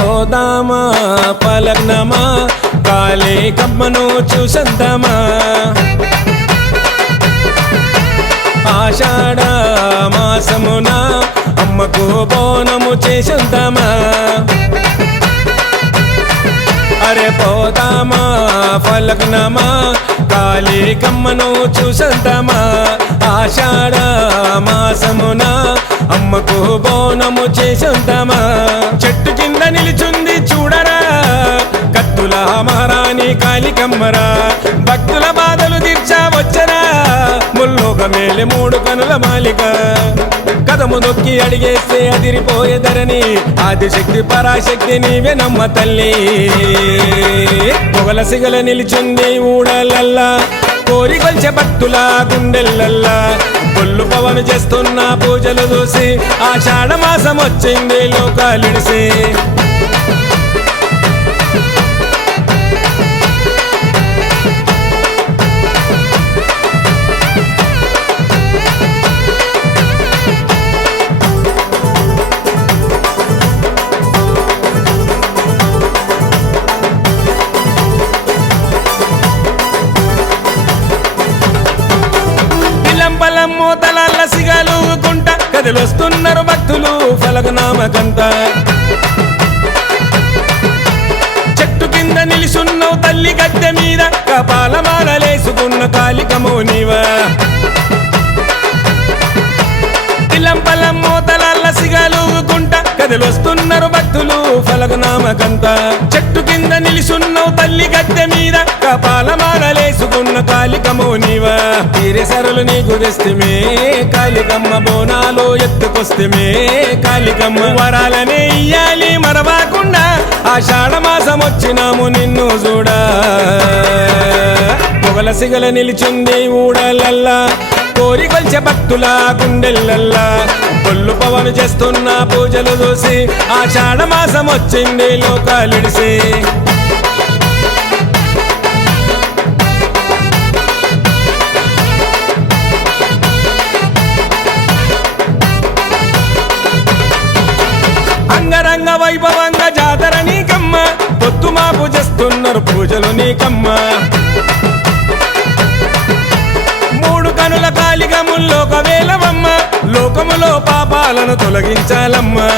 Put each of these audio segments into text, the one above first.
పోదామా? పలగ్నమా కాలే కమ్మను చూసందమా ఆషాఢ మాసమున అమ్మకు బోనము చేసందమా అరే పోదామా? ఫలగ్నమా కాళీ కమ్మను చూసందమా ఆషాఢ మాసమున అమ్మకు బోనము చేసందమా చెట్టు కింద నిలిచుంది చూడరా. కత్తుల మహారాణి కాళికమ్మరా భక్తుల బాధలు తీర్చా వచ్చరా. ముల్లోక మేలే మూడు కనుల మాలిక. కదము నొక్కి అడిగేస్తే అదిరిపోయే ధరని ఆదిశక్తి పరాశక్తి నీవే నమ్మ తల్లి. పొగల సిగల నిలిచింది ఊడలల్లా. కోరి కొల్చె భక్తుల గుండెల్లల్లా. బొల్లు పవను చేస్తున్న పూజలు చూసి ఆషాఢ మాసం వచ్చింది లోకాలిడిసి. పిల్లంపల్లం మూతలల్ల సిగలు గుంట కదిలొస్తున్నారు భక్తులు ఫలకనామకంత చెట్టు కింద నిలుసున్నావు తల్లి గద్దె మీద. కపాలమాలలేసుకున్న కాలికమో నీవా. పిల్లంపల్లం మూతలల్ల సిగలు కదిలొస్తున్నారు భక్తులు ఫలకనామకంత చెట్టు కింద నిలిసున్నావు తల్లి గద్దె మీద. కపాలమాలలేసుకున్న కాలికమో నీవా. తీరే సరలు నీకు తెస్తమే. కాలికమ్మ బోనాలు ఎత్తుకొస్తమే. కాలికమ్మ వరాలనే ఇయ్యాలి మరవాకుండా. ఆషాఢ మాసం వచ్చినాము నిన్ను చూడా. పొగల నిలిచింది నిలిచుంది ఊడలల్లా. కోరి కొల్చె భక్తుల గుండెల్లల్లా. కొల్లు పవను చేస్తున్న పూజలు చూసి ఆ మాసం వచ్చింది లోకాలిడిసి. అంగరంగ వైభవంగా జాతర నీకమ్మ. పొత్తు మాపు చేస్తున్నారు పూజలు పాపాలను తొలగించాలమ్మా.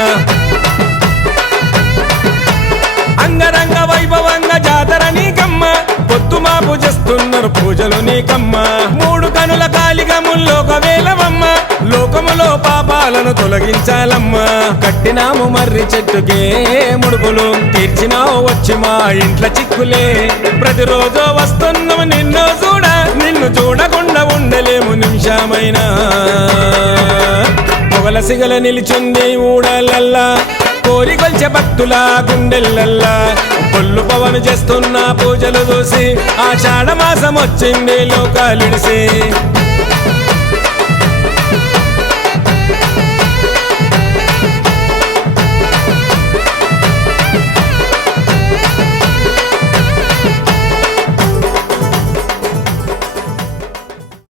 అంగరంగ వైభవంగా జాతర నీకమ్మ. పొత్తు మాపు చేస్తున్నారు పూజలు నీకమ్మ. మూడు కనుల కాలిగముల్లోక వేలవమ్మ లోకములో పాపాలను తొలగించాలమ్మా. కట్టినాము మర్రి చెట్టుకే ముడుపులు తీర్చినావు వచ్చి మా ఇంట్ల చిక్కులే. ప్రతిరోజు వస్తున్నాము నిన్ను చూడ నిన్ను చూడకుండా ఉండలేము నిమిషమైనా. పొగల నిలిచుంది ఊడలల్లా. కోరి కొల్చె భక్తుల గుండెల్లల్లా. పొల్లు పవన్ చేస్తున్న పూజలు చూసి ఆషాఢ మాసం వచ్చింది లోకాలిడిసి.